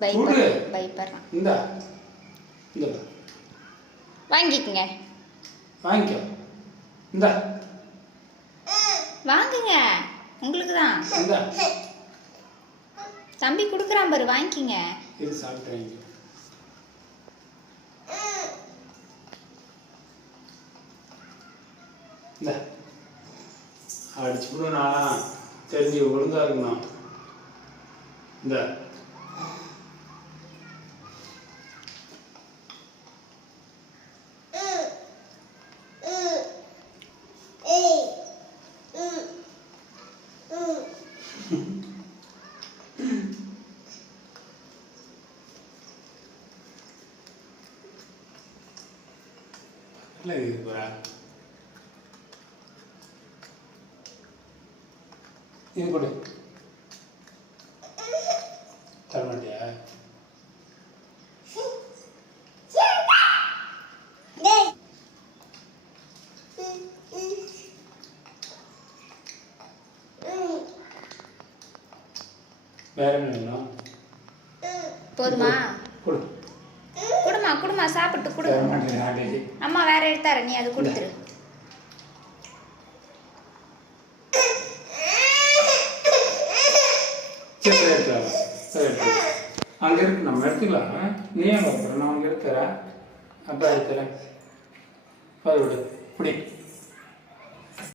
பயப்படுறான். இந்த இந்த வாங்கிக்கங்க. வாங்கிக்கோ. இந்த வாங்குங்க, உங்களுக்கு தான். இந்த தம்பி கொடுக்குறான் பாரு, வாங்கிக்கிங்க. இது சாப்பிட்றீங்க. இந்த அடிச்சு கூட நானா தெரிஞ்சு ஒழுங்கா இருக்கணும். இந்த இது போறா இது கொடு. தரமாட்டியா? வேற என்ன வேணும்? போதுமா? கொடு. குடுமா குடுமா, சாப்பிட்டு கொடு. தரமாட்டேன். அம்மா வேற எடுத்தார, நீ அது கொடுத்துரு. அங்கே இருக்கு, நம்ம எடுத்துக்கலாம். நீ ஏன் பார்க்குற? நான் அங்கே எடுத்துறேன். அப்பா எடுத்துறேன். அது விடு. இப்படி